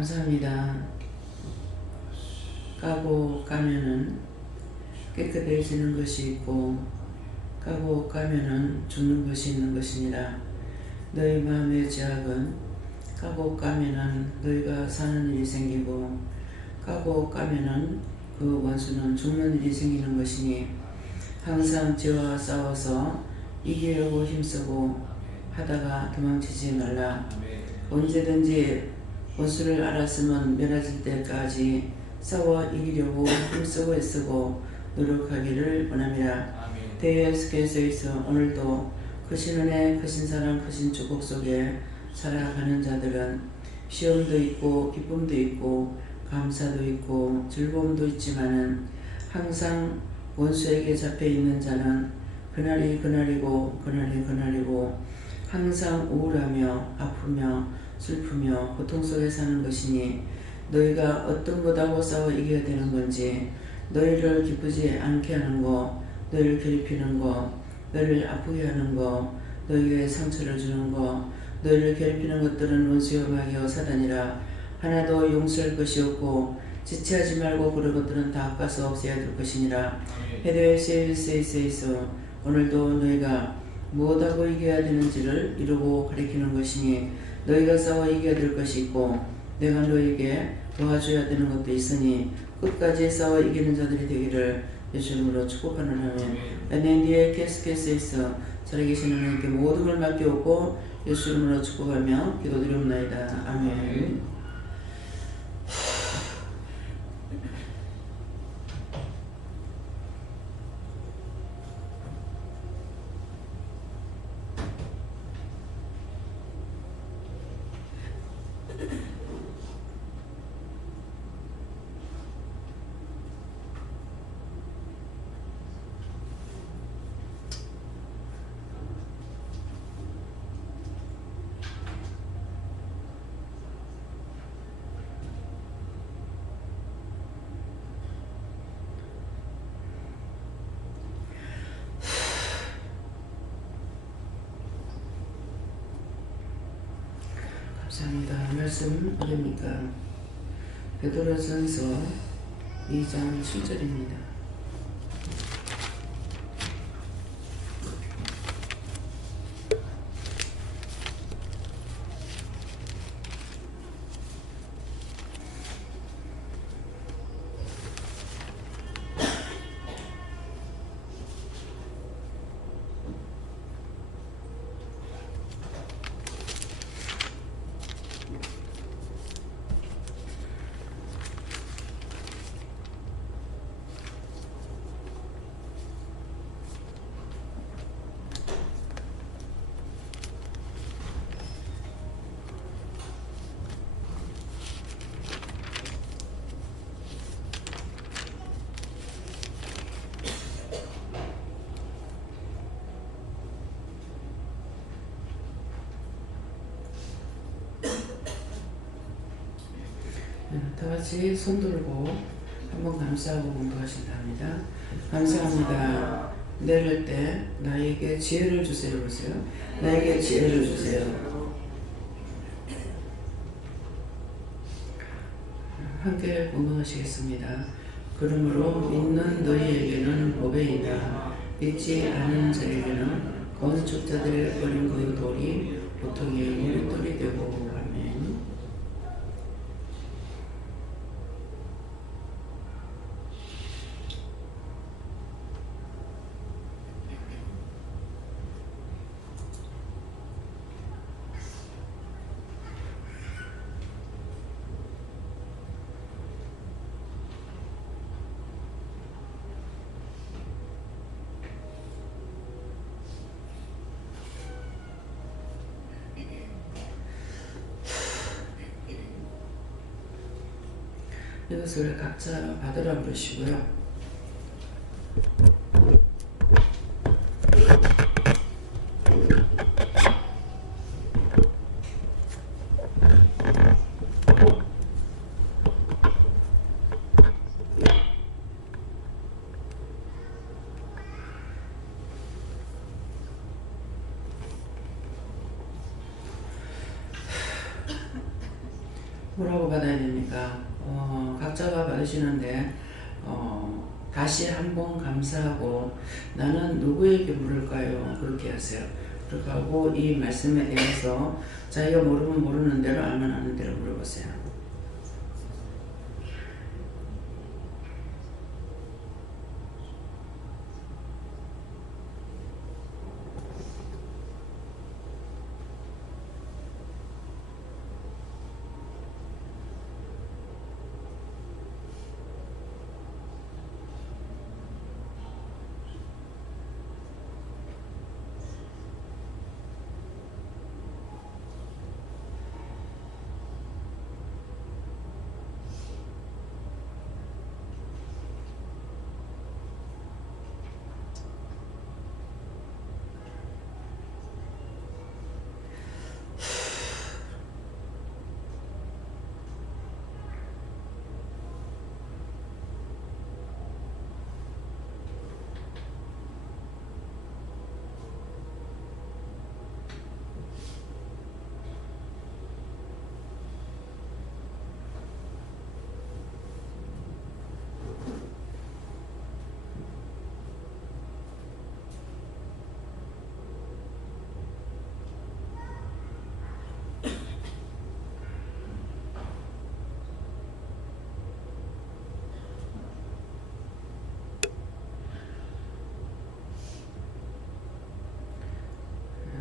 감사합니다. 까고 까면은 깨끗해지는 것이 있고 까고 까면은 죽는 것이 있는 것이니라. 너희 마음의 죄악은 까고 까면은 너희가 사는 일이 생기고 까고 까면은 그 원수는 죽는 일이 생기는 것이니 항상 죄와 싸워서 이기려고 힘쓰고 하다가 도망치지 말라. 언제든지 원수를 알았으면 멸하질 때까지 싸워 이기려고 힘쓰고 애쓰고 노력하기를 원함이라. 대예수께서 오늘도 크신 은혜, 크신 사랑, 크신 축복 속에 살아가는 자들은 시험도 있고 기쁨도 있고 감사도 있고 즐거움도 있지만은 항상 원수에게 잡혀있는 자는 그날이 그날이고 그날이 그날이고 항상 우울하며 아프며 슬프며 고통 속에 사는 것이니 너희가 어떤 것하고 싸워 이겨야 되는 건지, 너희를 기쁘지 않게 하는 거, 너희를 괴롭히는 거, 너희를 아프게 하는 거, 너희에게 상처를 주는 거, 너희를 괴롭히는 것들은 원수여 마귀여 사단이라. 하나도 용서할 것이 없고 지체하지 말고 그런 것들은 다 깎아서 없애야 될 것이니라. 헤드웨이세이세이세이서 오늘도 너희가 무엇하고 이겨야 되는지를 이루고 가리키는 것이니 너희가 싸워 이겨야 될 것이 있고 내가 너희에게 도와줘야 되는 것도 있으니 끝까지 싸워 이기는 자들이 되기를 예수 이름으로 축복하는 아멘. 엔디에 캐스케스에서 살아계신 하나님께 모든 걸 맡겨오고 예수 이름으로 축복하며 기도드리옵나이다. 아멘. 감사합니다. 말씀 어딥니까? 베드로전서 2장 7절입니다. 다같이 손 들고 한번 감사하고 공부하신다 합니다. 감사합니다. 내릴 때 나에게 지혜를 주세요. 보세요. 나에게 지혜를 주세요. 함께 공부하시겠습니다. 그러므로 믿는 너희에게는 보배이나 믿지 않은 자에게는 건축자들의 버린 그 돌이 보통의 무릇돌이 되고. 아멘. 이것을 각자 받으라 부르시고요. 뭐라고 받아야 됩니까? 각자가 받으시는데 다시 한번 감사하고 나는 누구에게 물을까요? 그렇게 하세요. 그렇게 하고 이 말씀에 대해서 자기가 모르면 모르는 대로 알면 아는 대로 물어보세요.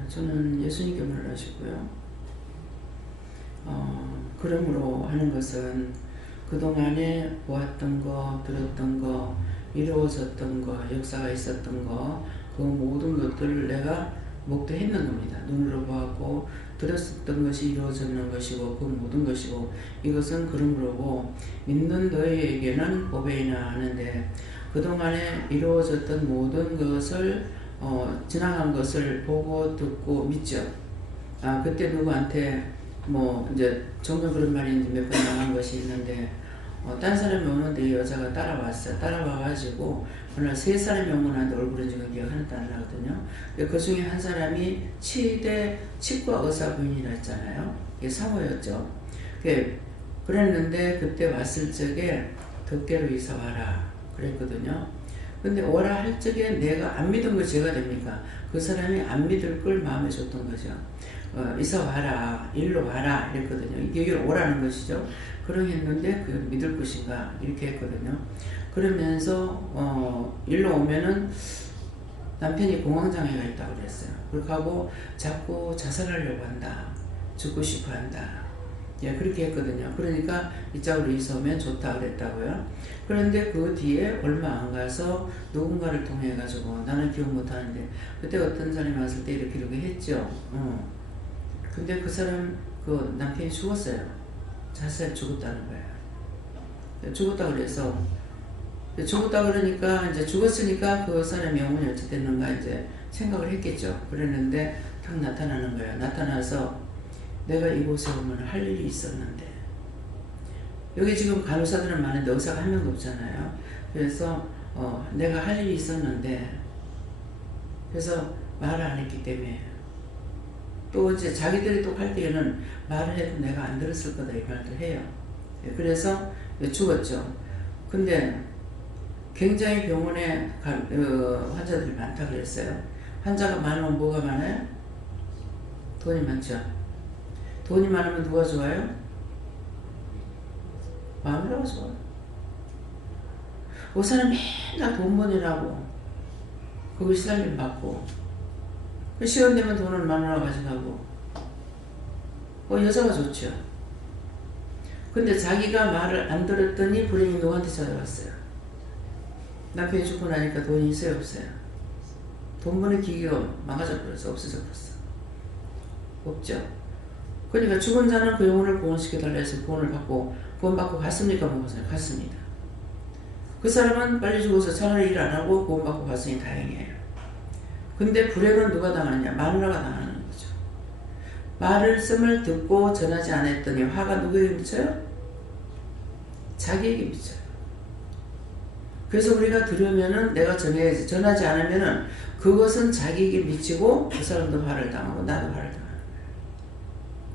저는 예수님께 물을 하시고요. 그러므로 하는 것은 그동안에 보았던 거, 들었던 거, 이루어졌던 거, 역사가 있었던 거, 그 모든 것들을 내가 목도했는 겁니다. 눈으로 보았고 들었었던 것이 이루어졌는 것이고 그 모든 것이고 이것은 그러므로고 믿는 너희에게는 보배이나 하는데 그동안에 이루어졌던 모든 것을 지나간 것을 보고 듣고 믿죠. 그때 누구한테 이제 종종 그런 말이 몇 번 나간 것이 있는데 딴 사람이 오는데 이 여자가 따라왔어요. 따라와가지고 오늘 세 사람이 오는데 얼굴은 지금 기억 하나도 안 나거든요. 그 중에 한 사람이 치대 치과 의사 부인이라 했잖아요. 이게 사모였죠. 그랬는데 그때 왔을 적에 덕계로 이사 와라 그랬거든요. 근데 오라 할 적에 내가 안 믿은 거 제가 됩니까? 그 사람이 안 믿을 걸 마음에 줬던 거죠. 이사 와라, 일로 와라 이랬거든요. 여기로 오라는 것이죠. 그러했는데 그 믿을 것인가 이렇게 했거든요. 그러면서 일로 오면은 남편이 공황장애가 있다고 그랬어요. 그렇게 하고 자꾸 자살하려고 한다. 죽고 싶어 한다. 예, 그렇게 했거든요. 그러니까 이쪽으로 이사 오면 좋다 그랬다고요. 그런데 그 뒤에 얼마 안 가서 누군가를 통해 가지고 나는 기억 못 하는데 그때 어떤 사람이 왔을 때 이렇게 했죠. 근데 그 사람 그 남편이 죽었어요. 자살 죽었다는 거예요. 죽었다 그래서 죽었다 그러니까 이제 죽었으니까 그 사람의 영혼이 어찌 됐는가 이제 생각을 했겠죠. 그랬는데 탁 나타나는 거예요. 나타나서 내가 이곳에 오면 할 일이 있었는데 여기 지금 간호사들은 많은데 의사가 한 명도 없잖아요. 그래서 내가 할 일이 있었는데 그래서 말을 안 했기 때문에 또 이제 자기들이 또 할 때에는 말을 해도 내가 안 들었을 거다 이 말도 해요. 그래서 죽었죠. 근데 굉장히 병원에 환자들이 많다 그랬어요. 환자가 많으면 뭐가 많아요? 돈이 많죠. 돈이 많으면 누가 좋아요? 마누라가 좋아요. 의사는 맨날 돈 버느라고 그걸 시달림 받고 시간 되면 돈을 마누라가 가져가고 여자가 좋죠. 근데 자기가 말을 안 들었더니 불행히 누구한테 찾아왔어요. 남편이 죽고 나니까 돈이 있어요 없어요? 돈 버는 기계가 망가져버렸어. 없어져 버렸어. 없죠. 그러니까 죽은 자는 그 영혼을 구원시켜달라 해서 구원받고 갔습니까? 못 갔어요? 갔습니다. 그 사람은 빨리 죽어서 차라리 일 안 하고 구원받고 갔으니 다행이에요. 근데 불행은 누가 당하느냐? 마누라가 당하는 거죠. 말씀을 듣고 전하지 않았더니 화가 누구에게 미쳐요? 자기에게 미쳐요. 그래서 우리가 들으면은 내가 전해야지. 전하지 않으면은 그것은 자기에게 미치고 그 사람도 화를 당하고 나도 화를 당하고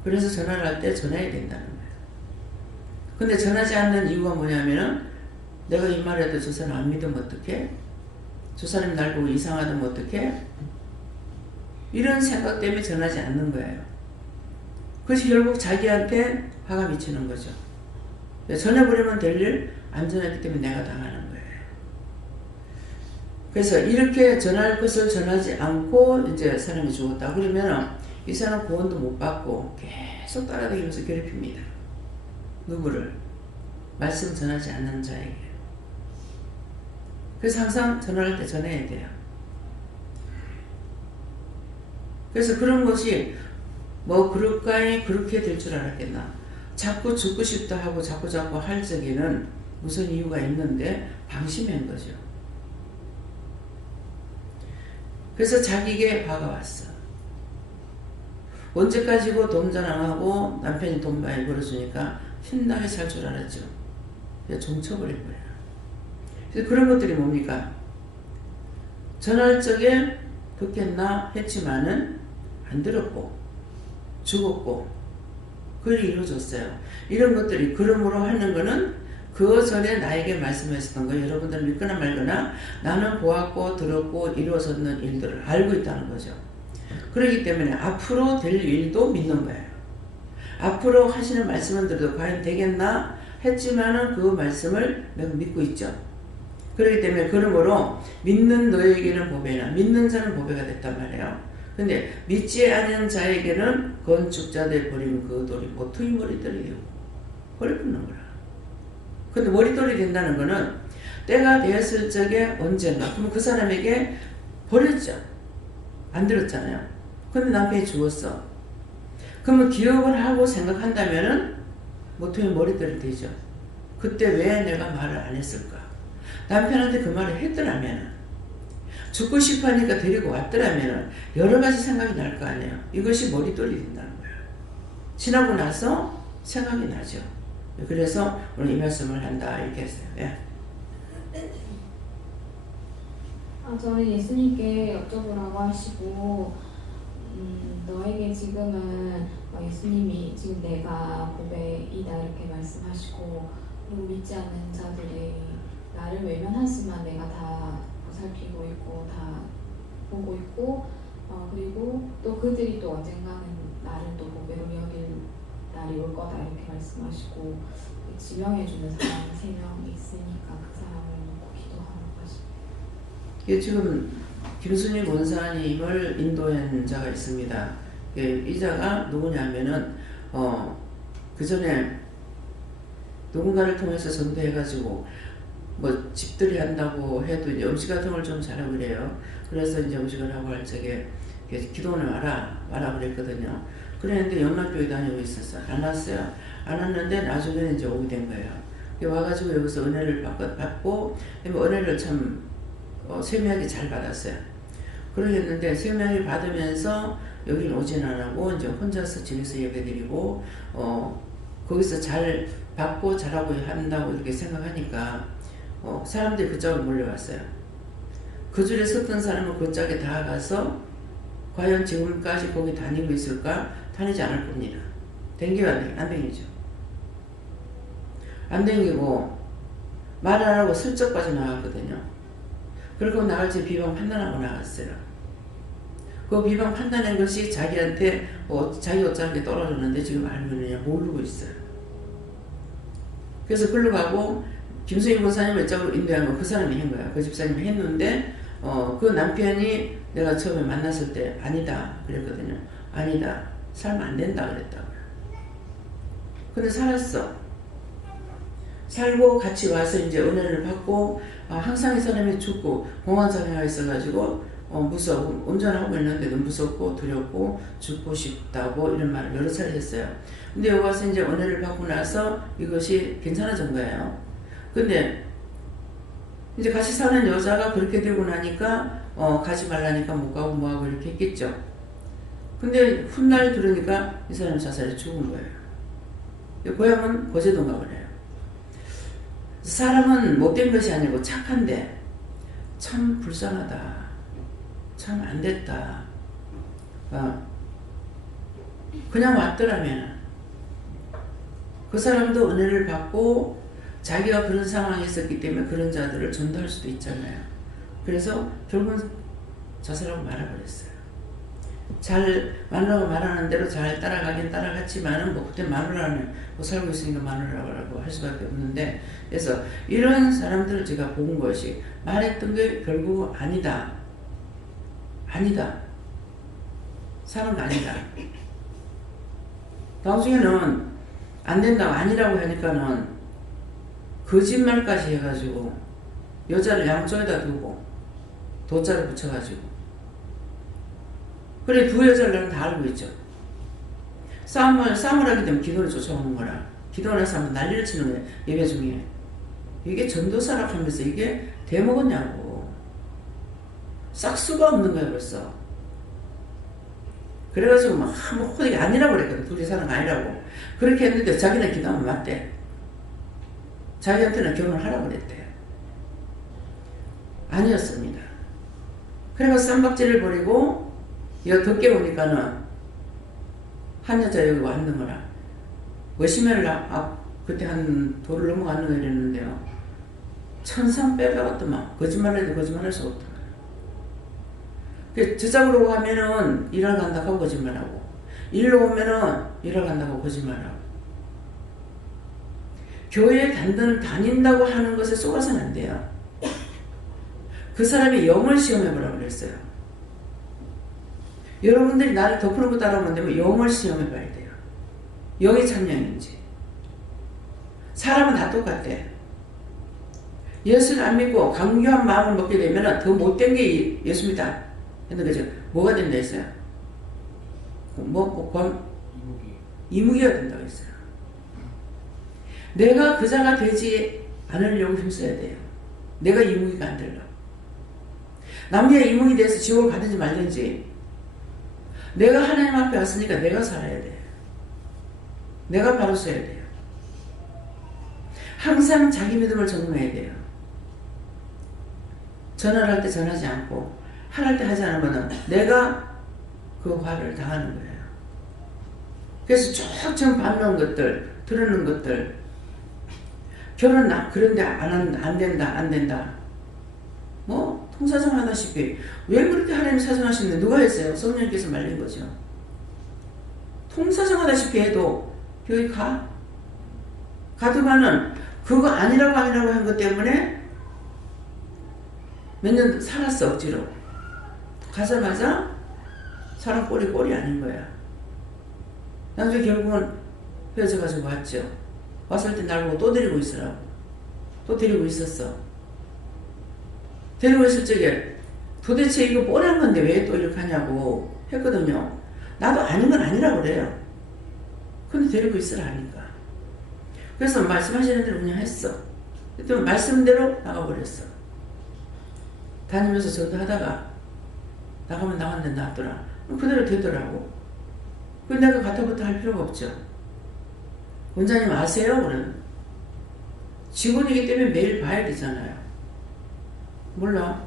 그래서 전화를 할 때 전해야 된다는 거예요. 근데 전하지 않는 이유가 뭐냐면은 내가 이 말해도 저 사람 안 믿으면 어떡해? 저 사람이 날 보고 이상하다면 어떡해? 이런 생각 때문에 전하지 않는 거예요. 그래서 결국 자기한테 화가 미치는 거죠. 전해버리면 될 일 안 전했기 때문에 내가 당하는 거예요. 그래서 이렇게 전할 것을 전하지 않고 이제 사람이 죽었다 그러면 이 사람 구원도 못 받고 계속 따라다니면서 괴롭힙니다. 누구를? 말씀 전하지 않는 자에게. 그래서 항상 전화할 때 전해야 돼요. 그래서 그런 것이 뭐 그럴까이 그렇게 될 줄 알았겠나. 자꾸 죽고 싶다 하고 자꾸 할 적에는 무슨 이유가 있는데 방심한 거죠. 그래서 자기에게 화가 왔어. 언제까지고 돈 자랑하고 남편이 돈 많이 벌어주니까 신나게 살 줄 알았죠. 종쳐버린 거야. 그래서 그런 것들이 뭡니까? 전할 적에 듣겠나 했지만은 안 들었고 죽었고 그걸 이루어졌어요. 이런 것들이 그러므로 하는 거는 그 전에 나에게 말씀하셨던 거 여러분들 믿거나 말거나 나는 보았고 들었고 이루어졌는 일들을 알고 있다는 거죠. 그렇기 때문에 앞으로 될 일도 믿는 거예요. 앞으로 하시는 말씀은 들어도 과연 되겠나 했지만은 그 말씀을 내가 믿고 있죠. 그렇기 때문에 그러므로 믿는 너에게는 보배나 믿는 자는 보배가 됐단 말이에요. 근데 믿지 않은 자에게는 건축자들 버리는 그 돌이 모퉁이 머리돌이에요. 버려붙는 거라. 근데 머리돌이 된다는 거는 때가 되었을 적에 언젠가 그러면 그 사람에게 버렸죠. 안 들었잖아요. 근데 남편이 죽었어. 그러면 기억을 하고 생각한다면은 모퉁이 머리돌이 되죠. 그때 왜 내가 말을 안 했을까? 남편한테 그 말을 했더라면 죽고 싶어 하니까 데리고 왔더라면 여러 가지 생각이 날 거 아니에요. 이것이 머리돌이 된다는 거예요. 지나고 나서 생각이 나죠. 그래서 오늘 이 말씀을 한다 이렇게 했어요. 예. 저는 예수님께 여쭤보라고 하시고 너에게 지금은 예수님이 지금 내가 보배이다 이렇게 말씀하시고 그리고 믿지 않는 자들이 나를 외면하지만 내가 다 보살피고 있고 다 보고 있고 그리고 또 그들이 또 언젠가는 나를 또 보배로 여길 날이 올 거다 이렇게 말씀하시고 지명해주는 사람이 3명 있으니까 그 사람을 놓고 기도하라고 하십니다. 지금 김순희 권사님을 인도한 자가 있습니다. 이 자가 누구냐면은 그 전에 누군가를 통해서 전도해가지고 뭐 집들이 한다고 해도 이제 음식 같은 걸 좀 잘하고 그래요. 그래서 이제 음식을 하고 할 적에 기도원에 와라 그랬거든요. 그랬는데 영락교회 다니고 있었어. 안 왔어요. 안 왔는데 나중에는 이제 오게 된 거예요. 와가지고 여기서 은혜를 받고 은혜를 참 세미하게 잘 받았어요. 그러겠는데 세미하게 받으면서 여기는 오진 안 하고 이제 혼자서 집에서 예배드리고 거기서 잘 받고 잘하고 한다고 이렇게 생각하니까 사람들이 그쪽으로 몰려왔어요. 그 줄에 섰던 사람은 그 짝에 다 가서 과연 지금까지 거기 다니고 있을까? 다니지 않을 겁니다. 댕기면 안 댕기죠. 안 댕기고 말 안 하고 슬쩍 빠져나갔거든요. 그리고 나갈 때 비방 판단하고 나갔어요. 그 비방 판단한 것이 자기한테 자기 옷장에 떨어졌는데 지금 알고 있느냐 모르고 있어요. 그래서 글로 가고 김수희 권사님을 이쪽으로 인도한 건 그 사람이 한 거야. 그 집사님이 했는데 그 남편이 내가 처음에 만났을 때 아니다 그랬거든요. 아니다. 살면 안 된다 그랬다고요. 근데 살았어. 살고 같이 와서 이제 은혜를 받고 항상 이 사람이 죽고 공황장애가 있어가지고 무서워. 운전하고 있는데도 무섭고 두렵고 죽고 싶다고 이런 말을 여러 차례 했어요. 근데 여기 와서 이제 은혜를 받고 나서 이것이 괜찮아진 거예요. 근데 이제 같이 사는 여자가 그렇게 되고 나니까 가지 말라니까 못 가고 뭐하고 이렇게 했겠죠. 근데 훗날 들으니까 이 사람이 자살해 죽은 거예요. 고향은 거제도인가 그래요. 사람은 못된 것이 아니고 착한데 참 불쌍하다. 참 안됐다. 그냥 왔더라면 그 사람도 은혜를 받고 자기가 그런 상황에 있었기 때문에 그런 자들을 전도할 수도 있잖아요. 그래서 결국은 저 사람은 말아버렸어요. 잘 마누라가 말하는 대로 잘 따라가긴 따라갔지만은 뭐 그때 마누라는 뭐 살고 있으니까 마누라라고 할 수밖에 없는데, 그래서 이런 사람들을 제가 본 것이 말했던 게 결국 아니다. 사는 거 아니다. 나중에는 안 된다고 아니라고 하니까는 거짓말까지 해가지고 여자를 양쪽에다 두고 도자를 붙여가지고, 그래 두 여자를 나는 다 알고 있죠. 싸움을 하게 되면 기도를 쫓아오는 거라. 기도를 해서 한번 난리를 치는 거예요. 예배 중에. 이게 전도사라 하면서 이게 대먹었냐고. 싹수가 없는 거예요 벌써. 그래가지고 막 호되게 아니라고 그랬거든. 둘이 사는 거 아니라고. 그렇게 했는데 자기네 기도하면 맞대. 자기한테는 결혼하라고 그랬대요. 아니었습니다. 그래서 쌈박질을 벌이고 이거 덮개 오니까는 한 여자 여기 왔는 거라. 의심을 그때 한 도를 넘어가는 거 이랬는데요. 천상 빼빼갔더만. 거짓말해도 거짓말할 수 없다. 저쪽으로 가면은 일하러 간다고 하고 거짓말하고, 일로 오면은 일하러 간다고 거짓말하고. 교회에 다닌다고 하는 것에 속아서는 안 돼요. 그 사람이 영을 시험해보라고 그랬어요. 여러분들이 나를 덮어놓고 따라오면 되면 영을 시험해봐야 돼요. 영이 참영인지. 사람은 다 똑같대. 예수를 안 믿고 강교한 마음을 먹게 되면 더 못된 게 예수 믿다. 근데 그죠? 뭐가 된다 했어요? 이무기가 된다고 했어요. 내가 그 자가 되지 않으려고 힘써야 돼요. 내가 이무기가 안 되려고. 남녀가 이무기 돼서 지옥을 가든지 말든지, 내가 하나님 앞에 왔으니까 내가 살아야 돼요. 내가 바로 서야 돼요. 항상 자기 믿음을 점검해야 돼요. 전화를 할 때 전하지 않고 할 때 하지 않으면 내가 그 화를 당하는 거예요. 그래서 쭉쭉 받는 것들, 들으는 것들, 결혼 그런데 안 된다. 뭐 통사정 하다시피 왜 그렇게 하나님 사정하시는데 누가 했어요? 성령님께서 말린 거죠. 통사정 하다시피 해도 교회 가더만은 그거 아니라고 한 것 때문에 몇 년 살았어. 억지로 가자마자 사람 꼴이 아닌 거야. 나중에 결국은 헤어져가지고 왔죠. 왔을 때 날 보고 또 데리고 있으라고. 또 데리고 있었어. 데리고 있을 적에 도대체 이거 뻔한 건데 왜 또 이렇게 하냐고 했거든요. 나도 아닌 건 아니라고 그래요. 근데 데리고 있으라 하니까. 그래서 말씀하시는 대로 그냥 했어. 그때 말씀대로 나가버렸어. 다니면서 저도 하다가 나가면 나갔는데 낫더라. 그대로 되더라고. 근데 내가 가타부터 할 필요가 없죠. 원장님 아세요? 그러면 직원이기 때문에 매일 봐야 되잖아요. 몰라.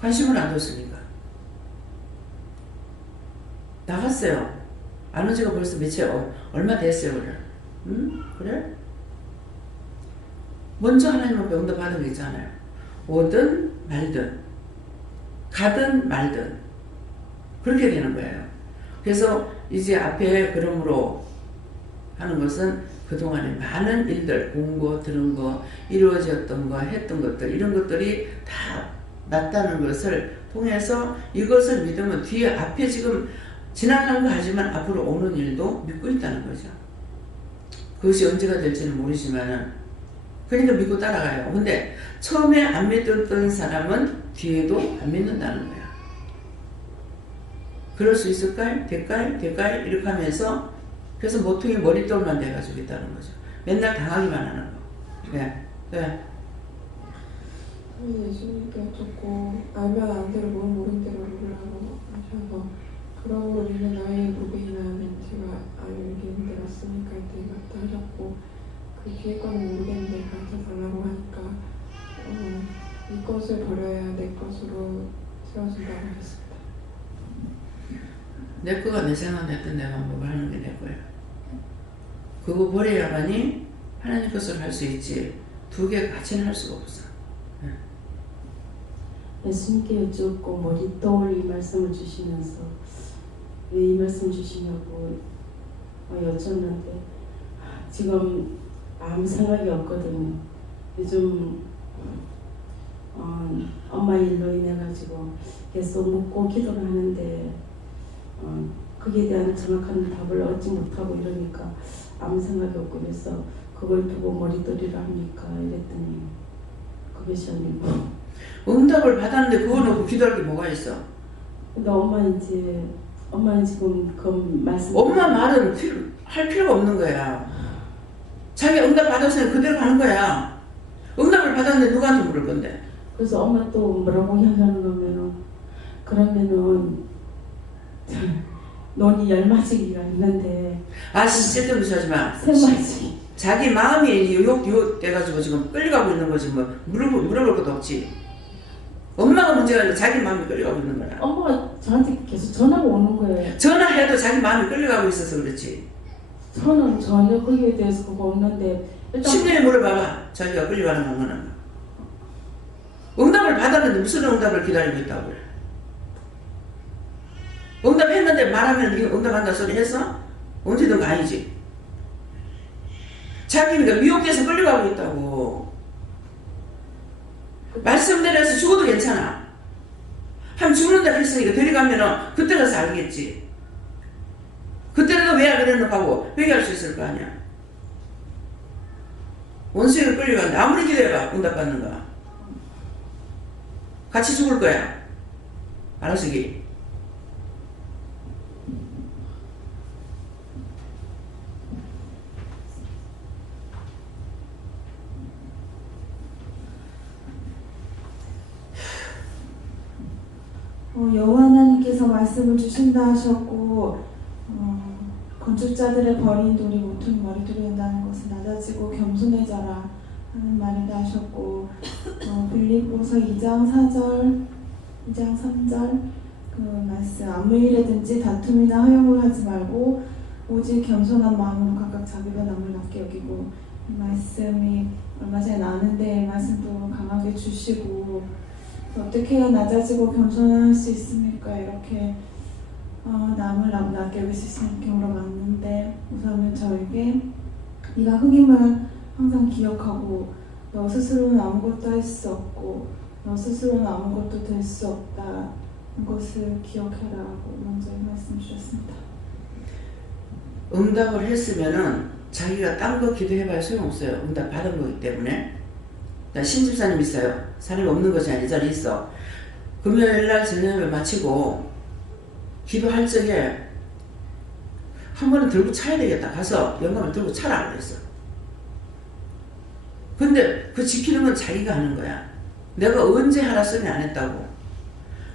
관심을 안 줬으니까. 나갔어요. 안 온 지가 벌써 얼마 됐어요. 그래. 응? 그래? 먼저 하나님 앞에 응답받은 게 있잖아요. 오든 말든 가든 말든 그렇게 되는 거예요. 그래서 이제 앞에 그러므로 하는 것은 그동안에 많은 일들, 본 거, 들은 거, 이루어졌던 거, 했던 것들, 이런 것들이 다 났다는 것을 통해서 이것을 믿으면 뒤에 앞에 지금 지나간 거 하지만 앞으로 오는 일도 믿고 있다는 거죠. 그것이 언제가 될지는 모르지만은 그러니까 믿고 따라가요. 근데 처음에 안 믿었던 사람은 뒤에도 안 믿는다는 거야. 그럴 수 있을까요? 될까요? 이렇게 하면서 그래서 모퉁이 머릿돌만 돼가지고 있다는 거죠. 맨날 당하기만 하는 거. 네. 예수님께 여쭙고 알면 안 대로 모르는 대로 물으라고 하셔서 그러므로 믿는 나의 무게이나는 제가 알겠는데 맞습니까? 이때 맞다 하셨고 그 뒤에 거는 모르겠는데 가르쳐달라고 하니까 이것을 버려야 내 것으로 세워준다고 하셨습니다. 내 거가 내 생각 냈던 내 방법을 하는 게 내 거야. 그거 버려야만이 하나님 것을 할 수 있지. 두 개 같이는 할 수가 없어. 예수님께 여쭙고 머리 떠올리 말씀을 주시면서 왜 이 말씀 주시냐고 여쭙는데 지금 아무 생각이 없거든요. 요즘 엄마 일로 인해 가지고 계속 묻고 기도를 하는데 거기에 대한 정확한 답을 얻지 못하고 이러니까 아무 생각이 없고 그래서 그걸 두고 머리떨이를 합니까? 이랬더니 그것이 아니고 응답을 받았는데 그거 놓고 기도할 게 뭐가 있어? 근데 엄마는 지금 그 말씀 엄마 말은 할 필요가 없는 거야. 자기 응답 받았으니 그대로 가는 거야. 응답을 받았는데 누구한테 물을 건데? 그래서 엄마 또 뭐라고 이야기하는 거면은 그러면은 논이 10마지기가 있는데 쓸데없이 하지 마. 3마지기 자기 마음이 유혹돼가지고 지금 끌려가고 있는 거지 뭐 물어볼 것도 없지. 엄마가 문제가 아니라 자기 마음이 끌려가고 있는 거야. 엄마가 저한테 계속 전화가 오는 거예요. 전화해도 자기 마음이 끌려가고 있어서 그렇지. 저는 전혀 거기에 대해서 그거 없는데 일단 10년에 물어봐봐. 자기가 끌려가는 거는. 응답을 받았는데 무슨 응답을 기다리고 있다고 그래. 응답했는데 말하면 응답한다 소리 했어? 언제든 아니지. 자기가 미혹돼서 끌려가고 있다고. 말씀 내려서 죽어도 괜찮아. 한 죽는다 했으니까 데려가면은 그때 가서 알겠지. 그때는 왜 그랬노 하고 회개할 수 있을 거 아니야. 원수에게 끌려가는데 아무리 기도해봐 응답받는 거야. 같이 죽을 거야. 알아서기. 여호와 하나님께서 말씀을 주신다 하셨고 건축자들의 버린 돌이 모퉁이 머리돌이 된다는 것은 낮아지고 겸손해져라 하는 말이다 하셨고 빌립보서 2장 4절 2장 3절 그 말씀 아무 일에든지 다툼이나 허용을 하지 말고 오직 겸손한 마음으로 각각 자기가 남을 낮게 여기고 이 말씀이 얼마 전에 나왔는데 이 말씀도 강하게 주시고 어떻게 해야 낮아지고 겸손할 수 있습니까? 이렇게 남을 낮게 여길 수 있으면 이렇게 물어봤는데 우선은 저에게 네가 흑임을 항상 기억하고 너 스스로는 아무것도 할 수 없고 너 스스로는 아무것도 될 수 없다는 것을 기억해라고 먼저 말씀 주셨습니다. 응답을 했으면은 자기가 딴 거 기도해봐야 소용없어요. 응답 받은 거기 때문에. 신집사님 있어요. 사람이 없는 것이 아니라 이 자리에 있어. 금요일날 저녁에 마치고 기도할 적에 한 번은 들고 차야 되겠다. 가서 영감을 들고 차라 그랬어. 근데 그 지키는 건 자기가 하는 거야. 내가 언제 하라 소리 안 했다고.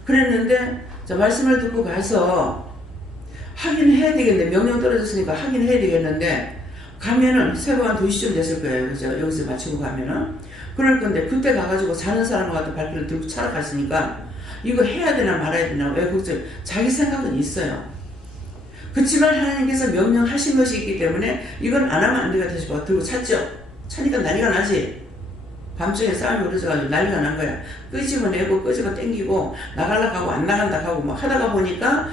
그랬는데 말씀을 듣고 가서 하긴 해야 되겠네. 명령 떨어졌으니까 하긴 해야 되겠는데 가면은 새벽 한 2시쯤 됐을 거예요. 그죠? 여기서 마치고 가면은. 그럴 건데 그때 가가지고 자는 사람과 발길을 들고 차러 갔으니까 이거 해야 되나 말아야 되나 왜 걱정. 자기 생각은 있어요. 그렇지만 하나님께서 명령하신 것이 있기 때문에 이건 안 하면 안 되겠다 싶어 들고 찼죠. 차니까 난리가 나지. 밤중에 싸움이 벌어져가지고 난리가 난 거야. 끄집어내고 끄집어 땡기고 나가려고 하고 안 나간다 하고 막 하다가 보니까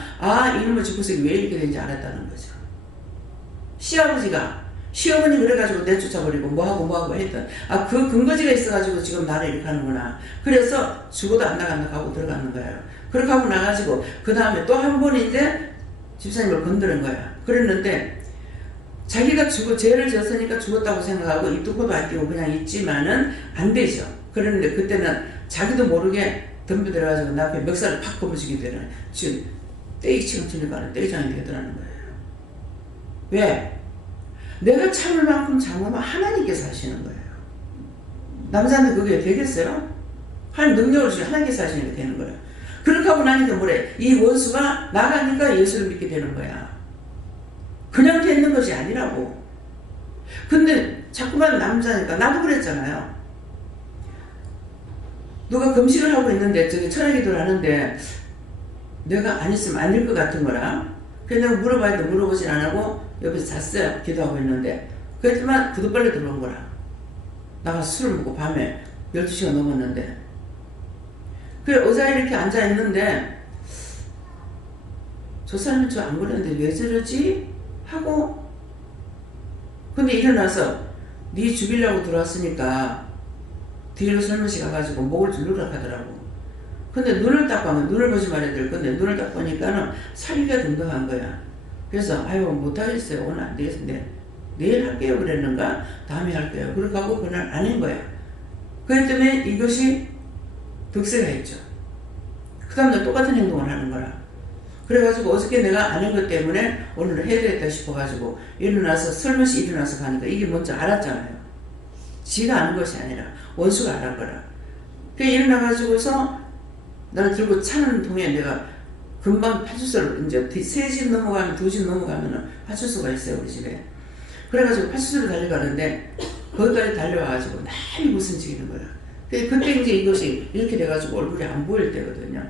이놈의 집구석이 왜 이렇게 된지 알았다는 거죠. 시어머니 그래가지고 내쫓아버리고 뭐하고 했던 그 근거지가 있어가지고 지금 나를 이렇게 하는구나. 그래서 죽어도 안 나간다 하고 들어가는 거예요. 그렇게 하고 나가지고 그 다음에 또 한 번 이제 집사님을 건드린 거야. 그랬는데 자기가 죄를 졌으니까 죽었다고 생각하고 입도 코도 안 띄고 그냥 있지만은 안 되죠. 그랬는데 그때는 자기도 모르게 덤벼들어가지고 나 앞에 멱살을 팍 꼽아주게 되는 지금 떼기치고 치니까 떼기장이 되더라는 거예요. 왜? 내가 참을 만큼 참으면 하나님께서 하시는 거예요. 남자한테 그게 되겠어요? 한 능력을 주시면 하나님께서 하시는 게 되는 거예요. 그렇게 하고 나니까 뭐래? 이 원수가 나가니까 예수를 믿게 되는 거야. 그냥 되는 것이 아니라고. 근데 자꾸만 남자니까 나도 그랬잖아요. 누가 금식을 하고 있는데 저기 철학기도를 하는데 내가 안 있으면 안 될 것 같은 거라. 그래서 내가 물어봐야 물어보진 안 하고 옆에서 잤어요. 기도하고 있는데. 그랬지만 구두발레 들어온 거라. 나가서 술을 먹고 밤에 12시가 넘었는데. 그래 의자에 이렇게 앉아있는데 저 사람은 저 안 그랬는데 왜 저러지? 하고 근데 일어나서 네 죽이려고 들어왔으니까 뒤로 설무시 가가지고 목을 줄르락 하더라고. 근데 눈을 딱 보면 눈을 보지 말아야 될 건데 눈을 딱 보니까는 살기가 든든한 거야. 그래서 아유 못하겠어요. 오늘 안 되겠어요. 내일 할게요 그랬는가? 다음에 할게요. 그렇게 하고 그날 안 한 거야. 그렇기 때문에 이것이 득세가 있죠. 그 다음날 똑같은 행동을 하는 거라. 그래가지고 어저께 내가 안 한 것 때문에 오늘은 해야 되겠다 싶어가지고 일어나서 설무시 일어나서 가니까 이게 뭔지 알았잖아요. 지가 아는 것이 아니라 원수가 알은 거라. 그 일어나가지고서 나는 들고 차는 동에 내가 금방 파출소를 이제 3집 넘어가면 2집 넘어가면은 파출소가 있어요 우리 집에. 그래가지고 파출소를 달려가는데 거기까지 달려와가지고 날이 무슨 지기는 거야. 그때 이제 이것이 이렇게 돼가지고 얼굴이 안 보일 때거든요.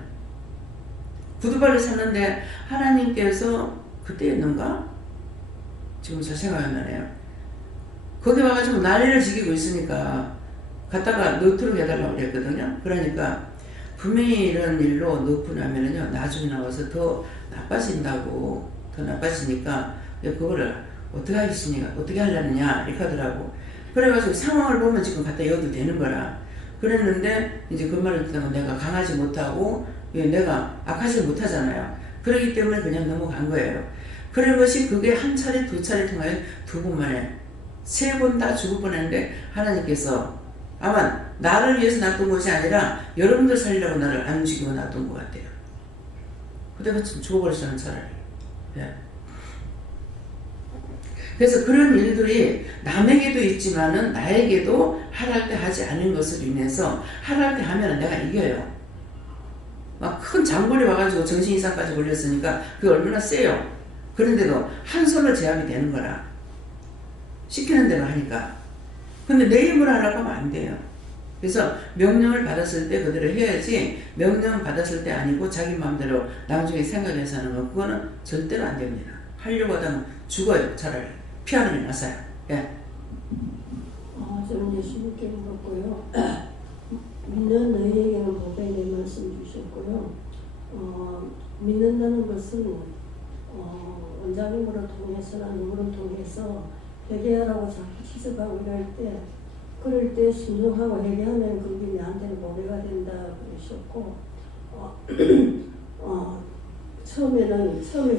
구두발을 샀는데 하나님께서 그때였는가? 지금 저 생각이 안 나네요. 거기 와가지고 난리를 지기고 있으니까 갔다가 너트로 해달라고 그랬거든요. 그러니까 분명히 이런 일로 너프나면은요 나중에 나와서 더 나빠진다고. 더 나빠지니까 그거를 어떻게 하겠습니까? 어떻게 하려느냐 이렇게 하더라고. 그래가지고 상황을 보면 지금 갖다 여도 되는 거라. 그랬는데 이제 그 말을 듣다가 내가 강하지 못하고 내가 악하지 못하잖아요. 그렇기 때문에 그냥 넘어간 거예요. 그런 것이 그게 한 차례 두 차례 통하여 2번 만에 3번 다 죽을 뻔했는데 하나님께서 아마 나를 위해서 놔둔 것이 아니라 여러분들 살리려고 나를 안 죽이고 놔둔 것 같아요. 그때가 좀 죽어버렸어요 차라리. 네. 그래서 그런 일들이 남에게도 있지만은 나에게도 하랄 때 하지 않은 것을 인해서 하랄 때 하면 내가 이겨요. 막 큰 장골이 와가지고 정신 이상까지 걸렸으니까 그게 얼마나 세요. 그런데도 한 손으로 제압이 되는 거라. 시키는 대로 하니까. 근데 내 힘으로 하라고 하면 안 돼요. 그래서 명령을 받았을 때 그대로 해야지 명령 받았을 때 아니고 자기 마음대로 나중에 생각해서 하는 거 그거는 절대로 안 됩니다. 하려고 하다면 죽어요. 차라리. 피하는 게 나서요. 예. 저는 예수님께 물었고요. 믿는 너희에게는 복의 내 말씀 주셨고요. 믿는다는 것은 원장님으로 통해서나 누구를 통해서 회개하라고 자꾸 지적하고 그럴 때 순종하고 회개하면 그게 나한테는 보배가 된다 그러셨고 처음에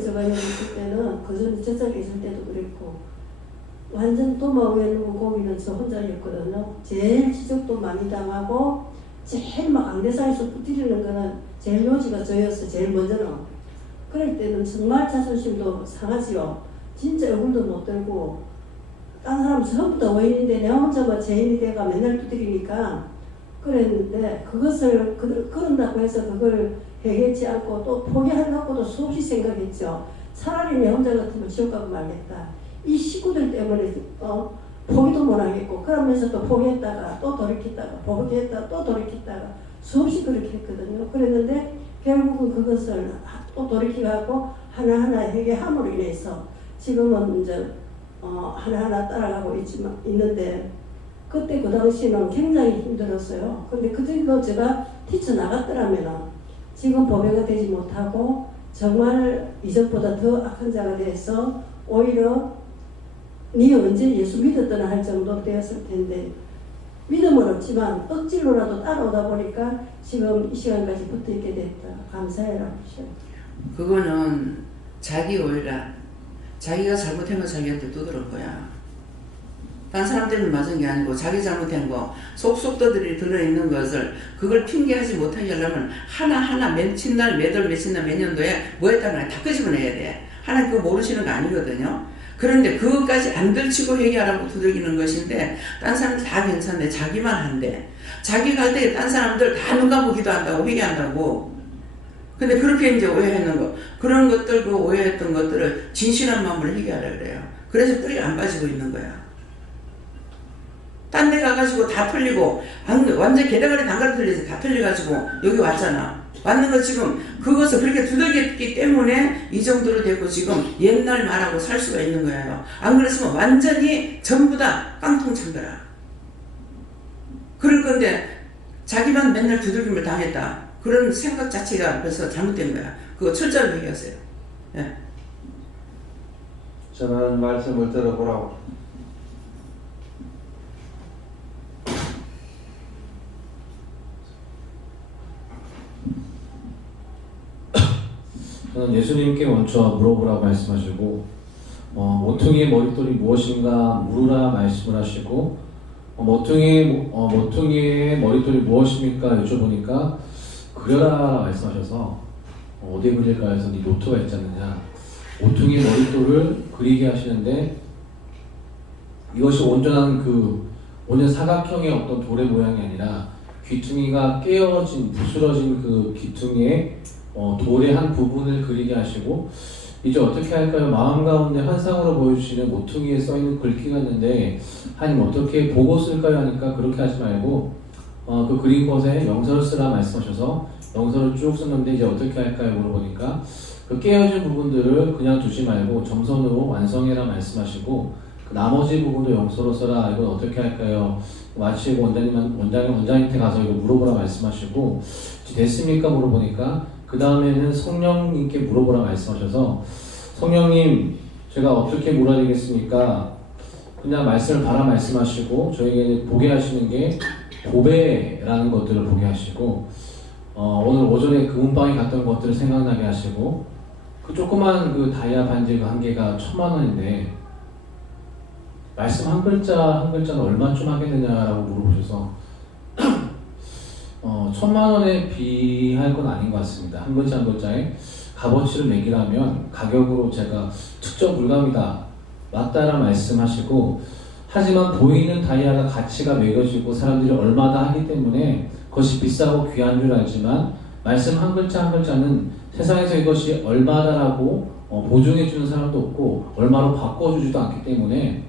제가 여기 있을 때는 그전 저쪽에 있을 때도 그랬고 완전 도마 위에 누운 고기는 저 혼자였거든요. 제일 지적도 많이 당하고 제일 막 안대상에서 부딪히는 거는 제일 요지가 저였어. 제일 먼저는. 그럴 때는 정말 자존심도 상하지요. 진짜 얼굴도 못 들고 딴 사람 전부 다 원인인데 내가 혼자만 죄인이 돼가 맨날 두드리니까 그랬는데 그것을 그런다고 해서 그걸 해결치 않고 또 포기하려고도 수없이 생각했죠. 차라리 내 혼자 같으면 지옥 가고 말겠다. 이 식구들 때문에 포기도 못하겠고 그러면서 또 포기했다가 또 돌이켰다가 포기했다가 또 돌이켰다가 수없이 그렇게 했거든요. 그랬는데 결국은 그것을 또 돌이켜갖고 하나하나 회개함으로 인해서 지금은 이제 하나하나 따라가고 있는데 그때 그 당시는 굉장히 힘들었어요. 근데 그때도 제가 뛰쳐나갔더라면 지금 보배가 되지 못하고 정말 이전보다 더 악한 자가 돼서 오히려 네 언제 예수 믿었더나 할 정도로 되었을 텐데 믿음은 없지만 억지로라도 따라오다 보니까 지금 이 시간까지 붙어있게 됐다. 감사해라. 그거는 자기 오해라. 자기가 잘못한 거 자기한테 두드린 거야. 딴 사람 때문에 맞은 게 아니고 자기 잘못한 거 속속도들이 들어있는 것을 그걸 핑계하지 못하게 하려면 하나하나 며칠 날 매달 며칠 날 몇 년도에 뭐 했다는 다 끄집어내야 돼. 하나님 그거 모르시는 거 아니거든요. 그런데 그것까지 안 들치고 회개하라고 두들기는 것인데 딴 사람들 다 괜찮네. 자기만 한대. 자기가 할 때 딴 사람들 다 눈 감고 기도한다고 회개한다고. 근데 그렇게 이제 오해했는 거. 그런 것들 그 오해했던 것들을 진실한 마음으로 회개하라 그래요. 그래서 뿔이 안 빠지고 있는 거야. 딴 데 가가지고 다 틀리고 완전 게다가리 단가리 틀려서 다 틀려가지고 여기 왔잖아. 맞는 거 지금 그것을 그렇게 두들겼기 때문에 이 정도로 됐고 지금 옛날 말하고 살 수가 있는 거예요. 안 그랬으면 완전히 전부 다 깡통 찬 거라. 그럴 건데 자기만 맨날 두들김을 당했다. 그런 생각 자체가 벌써 잘못된 거야. 그거 철저하게 얘기하세요. 예. 저는 말씀을 들어보라고. 저는 예수님께 먼저 물어보라고 말씀하시고 모퉁이의 머릿돌이 무엇인가 물으라 말씀을 하시고 모퉁이의 머릿돌이 무엇입니까 여쭤보니까 그려라 말씀하셔서 어디에 그릴까 해서 네 노트가 있지 않느냐. 모퉁이의 머릿돌을 그리게 하시는데 이것이 온전한 온전 사각형의 어떤 돌의 모양이 아니라 귀퉁이가 깨어진 부스러진 그 귀퉁이의 돌의 한 부분을 그리게 하시고 이제 어떻게 할까요? 마음 가운데 환상으로 보여주시는 모퉁이에 써있는 글귀가 있는데 하나님 어떻게 보고 쓸까요? 하니까 그렇게 하지 말고 그 그린 것에 영서를 쓰라 말씀하셔서 영서를 쭉 썼는데 이제 어떻게 할까요? 물어보니까 그 깨어진 부분들을 그냥 두지 말고 점선으로 완성해라 말씀하시고 그 나머지 부분도 영서로 써라. 이건 어떻게 할까요? 마치고 원장님한테 가서 이거 물어보라 말씀하시고 됐습니까? 물어보니까 그 다음에는 성령님께 물어보라 말씀하셔서 성령님 제가 어떻게 물어야 되겠습니까? 그냥 말씀을 바라 말씀하시고 저에게 보게 하시는 게 보배라는 것들을 보게 하시고 오늘 오전에 그 문방에 갔던 것들을 생각나게 하시고 그 조그만 그 다이아 반지 그 한 개가 10,000,000원인데 말씀 한 글자 한 글자는 얼마쯤 하겠느냐라고 물어보셔서 10,000,000원에 비할 건 아닌 것 같습니다. 한 글자 한 글자에 값어치를 매기라면 가격으로 제가 측정 불가합니다. 맞다라 말씀하시고 하지만 보이는 다이아가 가치가 매겨지고 사람들이 얼마나 하기 때문에 그것이 비싸고 귀한 줄 알지만 말씀 한 글자 한 글자는 세상에서 이것이 얼마다라고 보증해주는 사람도 없고 얼마로 바꿔주지도 않기 때문에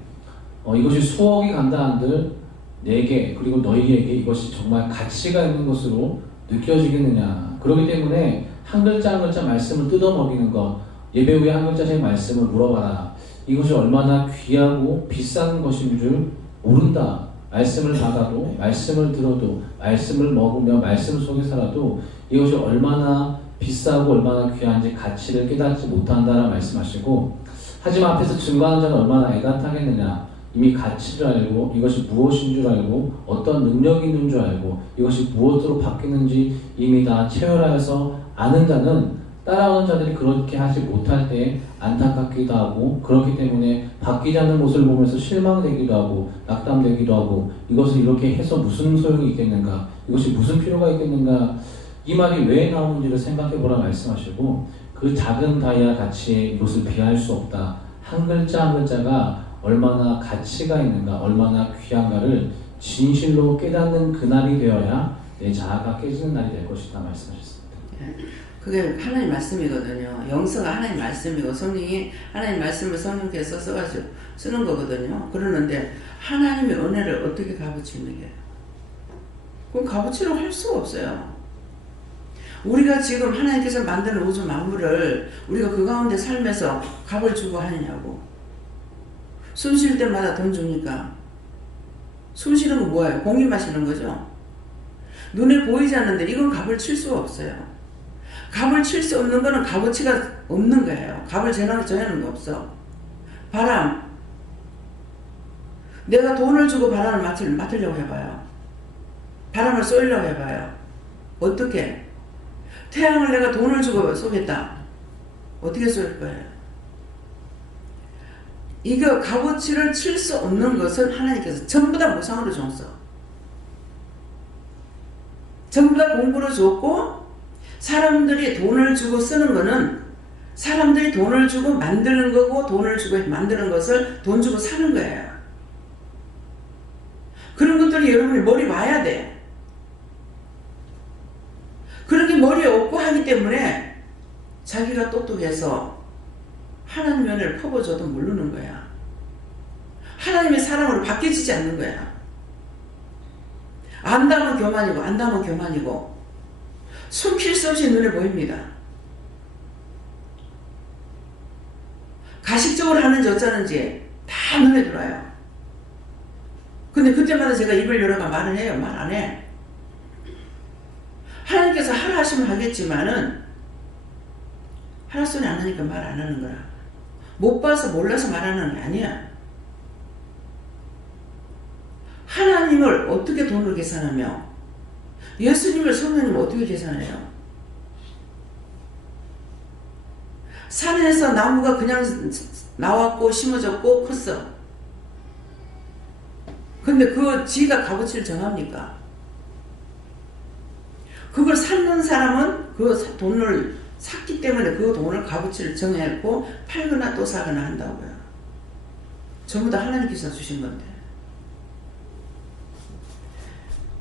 이것이 수억이 간다 한들 내게 그리고 너희에게 이것이 정말 가치가 있는 것으로 느껴지겠느냐. 그렇기 때문에 한 글자 한 글자 말씀을 뜯어먹이는 것, 예배 후에 한 글자씩 말씀을 물어봐라. 이것이 얼마나 귀하고 비싼 것인 줄 모른다. 말씀을 받아도 말씀을 들어도 말씀을 먹으며 말씀 속에 살아도 이것이 얼마나 비싸고 얼마나 귀한지 가치를 깨닫지 못한다라 말씀하시고 하지만 앞에서 증거하는 자는 얼마나 애가타겠느냐. 이미 가치를 알고 이것이 무엇인 줄 알고 어떤 능력이 있는 줄 알고 이것이 무엇으로 바뀌는지 이미 다 체열하여서 아는 자는 따라오는 자들이 그렇게 하지 못할 때 안타깝기도 하고 그렇기 때문에 바뀌지 않는 모습을 보면서 실망되기도 하고 낙담되기도 하고 이것을 이렇게 해서 무슨 소용이 있겠는가 이것이 무슨 필요가 있겠는가 이 말이 왜 나오는지를 생각해보라 말씀하시고 그 작은 다이아 가치에 이것을 비할 수 없다. 한 글자 한 글자가 얼마나 가치가 있는가 얼마나 귀한가를 진실로 깨닫는 그날이 되어야 내 자아가 깨지는 날이 될 것이다 말씀하셨습니다. 그게 하나님 말씀이거든요. 영서가 하나님 말씀이고 성령이 하나님 말씀을 성령께서 써가지고 쓰는 거거든요. 그러는데 하나님의 은혜를 어떻게 값어치는 게? 그럼 값어치로 할 수가 없어요. 우리가 지금 하나님께서 만드는 우주 만물을 우리가 그 가운데 살면서 값을 주고 하느냐고. 숨 쉴 때마다 돈 줍니까? 숨 쉬는 건 뭐예요? 공기 마시는 거죠? 눈에 보이지 않는데 이건 값을 칠 수가 없어요. 값을 칠 수 없는 거는 값어치가 없는 거예요. 값을 정하는 거 없어. 바람. 내가 돈을 주고 바람을 맡으려고 해봐요. 바람을 쏘려고 해봐요. 어떻게? 태양을 내가 돈을 주고 쏘겠다. 어떻게 쏠 거예요? 이거 값어치를 칠 수 없는 것은 하나님께서 전부 다 무상으로 줬어. 전부 다 공부로 줬고 사람들이 돈을 주고 쓰는 거는 사람들이 돈을 주고 만드는 거고 돈을 주고 만드는 것을 돈 주고 사는 거예요. 그런 것들이 여러분이 머리 와야 돼. 그렇게 머리에 없고 하기 때문에 자기가 똑똑해서 하나님의 은혜를 퍼부어줘도 모르는 거야. 하나님의 사랑으로 바뀌어지지 않는 거야. 안다면 교만이고 안다면 교만이고 숨길 수 없이 눈에 보입니다. 가식적으로 하는지 어쩌는지 다 눈에 들어와요. 근데 그때마다 제가 입을 열어가 말을 해요? 말 안 해. 하나님께서 하라 하시면 하겠지만은 하라 소리 안 하니까 말 안 하는 거야. 못 봐서 몰라서 말하는 게 아니야. 하나님을 어떻게 돈으로 계산하며 예수님을 성령님을 어떻게 계산해요? 산에서 나무가 그냥 나왔고 심어졌고 컸어. 근데 그 지가 값어치를 정합니까? 그걸 샀는 사람은 그 돈을 샀기 때문에 그 돈을 값어치를 정해놓고 팔거나 또 사거나 한다고요. 전부 다 하나님께서 주신 건데.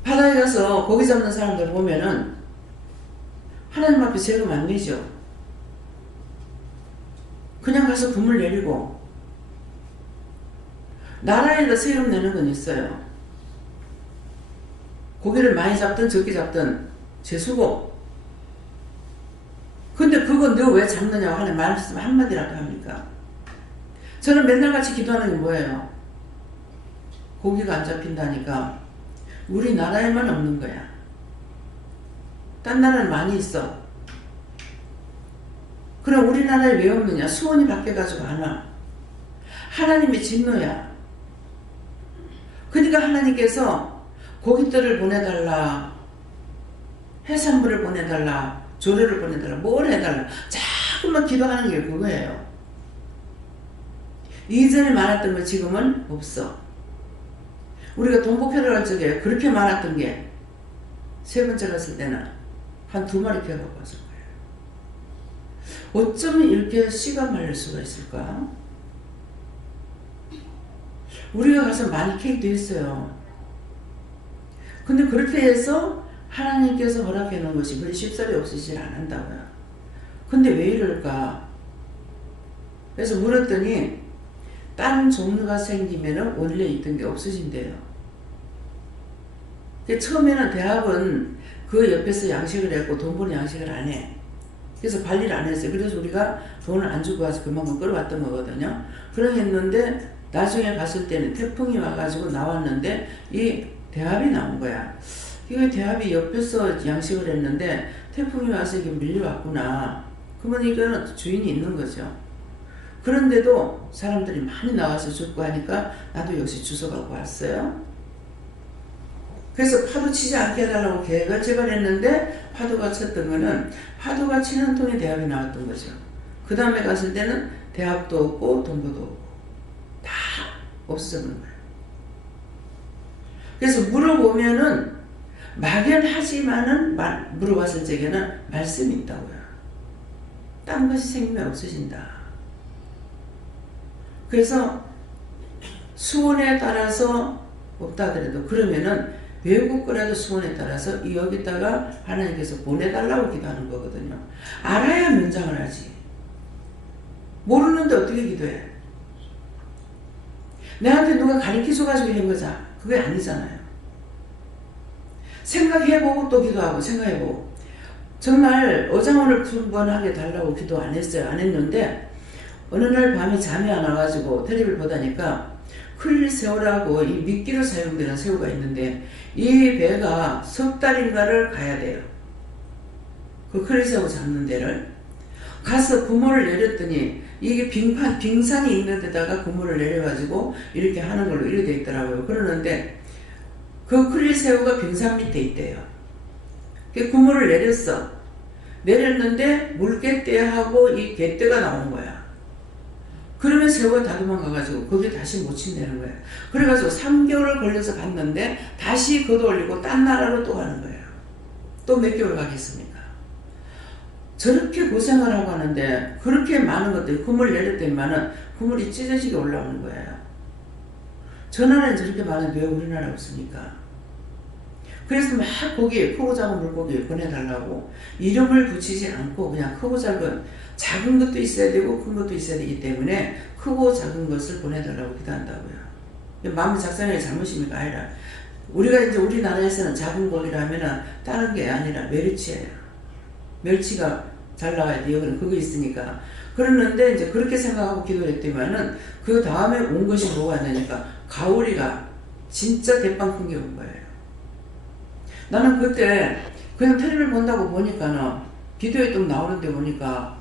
바다에 가서 고기 잡는 사람들 보면은 하나님 앞에 세금 안 내죠. 그냥 가서 그물 내리고. 나라에다 세금 내는 건 있어요. 고기를 많이 잡든 적게 잡든 재수고. 근데 그거 너 왜 잡느냐고 하는 말씀 한마디라도 합니까? 저는 맨날 같이 기도하는 게 뭐예요? 고기가 안 잡힌다니까 우리나라에만 없는 거야. 딴 나라는 많이 있어. 그럼 우리나라에 왜 없느냐? 수온이 바뀌어가지고 안 와. 하나님의 진노야. 그러니까 하나님께서 고깃들을 보내달라, 해산물을 보내달라, 조류를 보내달라, 뭘 해달라. 자꾸만 기도하는 게 그거예요. 이전에 많았던 거 지금은 없어. 우리가 동북편을 갈 적에 그렇게 많았던 게 세 번째 갔을 때는 한 2마리 캐갖고 왔을 거예요. 어쩌면 이렇게 씨가 말릴 수가 있을까? 우리가 가서 많이 캐기도 했어요. 근데 그렇게 해서 하나님께서 허락해 놓은 것이 그리 쉽사리 없으시질 않는다고요. 근데 왜 이럴까? 그래서 물었더니 다른 종류가 생기면 원래 있던 게 없어진대요. 처음에는 대합은 그 옆에서 양식을 했고 돈 버는 양식을 안 해. 그래서 관리를 안 했어요. 그래서 우리가 돈을 안 주고 와서 그만큼 끌어왔던 거거든요. 그러했는데 나중에 갔을 때는 태풍이 와가지고 나왔는데 이 대합이 나온 거야. 이게 대합이 옆에서 양식을 했는데 태풍이 와서 이게 밀려왔구나. 그러면 이거는 주인이 있는 거죠. 그런데도 사람들이 많이 나와서 줍고 하니까 나도 역시 주워가고 왔어요. 그래서 파도 치지 않게 해달라고 계획을 제발했는데 파도가 쳤던 거는 파도가 치는 통에 대합이 나왔던 거죠. 그 다음에 갔을 때는 대합도 없고 돈보도 없고 다 없어졌는 거예요. 그래서 물어보면은 막연하지만은 물어봤을 적에는 말씀이 있다고요. 딴 것이 생기면 없어진다. 그래서 수온에 따라서 없다 하더라도 그러면은 외국 거라도 수온에 따라서 여기다가 하나님께서 보내달라고 기도하는 거거든요. 알아야 면장을 하지. 모르는데 어떻게 기도해? 내한테 누가 가르쳐줘가지고 해보자. 그게 아니잖아요. 생각해보고 또 기도하고 생각해보고. 정말 어장원을 충분하게 달라고 기도 안 했어요. 안 했는데 어느 날 밤에 잠이 안 와가지고 텔레비를 보다니까 클릴 새우라고 이 미끼로 사용되는 새우가 있는데 이 배가 석 달인가를 가야 돼요. 그 클릴 새우 잡는 데를 가서 구멍을 내렸더니 이게 빙산이 있는 데다가 구멍을 내려가지고 이렇게 하는 걸로 이렇게 돼 있더라고요. 그러는데 그 클릴 새우가 빙산 밑에 있대요. 그 구멍을 내렸어. 내렸는데 물개떼하고 이 개떼가 나온 거야. 그러면 새우가 다 도망가가지고 거기에 다시 못 친다는 거예요. 그래가지고 3개월을 걸려서 갔는데 다시 걷어올리고 딴 나라로 또 가는 거예요. 또 몇 개월 가겠습니까? 저렇게 고생을 하고 하는데 그렇게 많은 것들이 그물 내렸더니만은 그물이 찢어지게 올라오는 거예요. 저 나라는 저렇게 많은데 왜 우리나라 없습니까? 그래서 막 고기, 크고 작은 물고기 보내달라고 이름을 붙이지 않고 그냥 크고 작은 것도 있어야 되고 큰 것도 있어야 되기 때문에 크고 작은 것을 보내달라고 기도한다고요. 마음의 작성의 잘못입니까? 아니라 우리가 이제 우리나라에서는 작은 고기라면은 다른 게 아니라 메리치예요. 멸치가 잘 나가야 돼요. 그럼 그거 있으니까. 그러는데 이제 그렇게 생각하고 기도를 했더니만은 그 다음에 온 것이 뭐가 되니까 가오리가 진짜 대빵 큰 게 온 거예요. 나는 그때 그냥 텔레비를 본다고 보니까는 비디오에 또 나오는데 보니까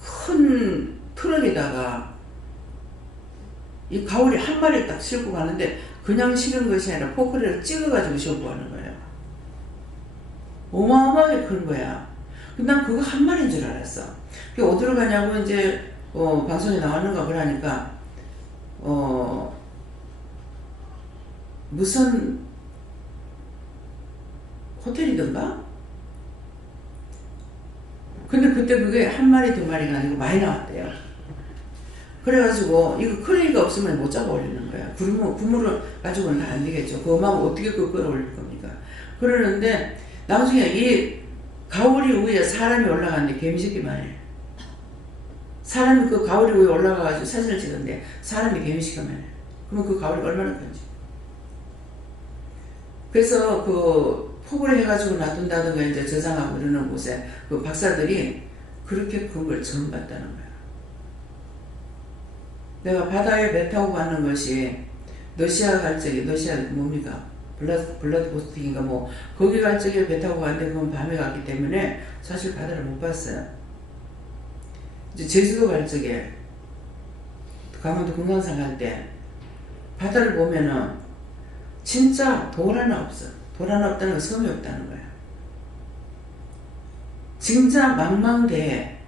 큰 트럭에다가 이 가오리 한 마리 딱 싣고 가는데 그냥 실은 것이 아니라 포크레를 찍어가지고 싣고 가는 거예요. 어마어마하게 큰 거야. 근데 난 그거 한 마리인 줄 알았어. 그게 어디로 가냐고 이제 방송에 나왔는가 그러니까 무슨 호텔이던가? 근데 그때 그게 한 마리 두 마리가 아니고 많이 나왔대요. 그래가지고 이거 크레이가 없으면 못 잡아 올리는 거야. 구물을 가지고는 다 안 되겠죠. 그거만 어떻게 그걸 끌어올릴 겁니까? 그러는데 나중에 이 가오리 위에 사람이 올라가는데 개미새끼만 해. 사람이 그 가오리 위에 올라가가지고 사진을 찍었는데 사람이 개미새끼만 해. 그러면 그 가오리가 얼마나 큰지. 그래서 그 포구를 해가지고 놔둔다든가 이제 저장하고 이러는 곳에 그 박사들이 그렇게 큰 걸 처음 봤다는 거야. 내가 바다에 배 타고 가는 것이 러시아 갈 적에, 러시아 뭡니까? 블라디보스톡인가 뭐 거기 갈 적에 배 타고 갔는데 그건 밤에 갔기 때문에 사실 바다를 못 봤어요. 이제 제주도 갈 적에 강원도 금강산 갈 때 바다를 보면은 진짜 돌 하나 없어. 돌 하나 없다는 건 섬이 없다는 거야. 진짜 망망대해.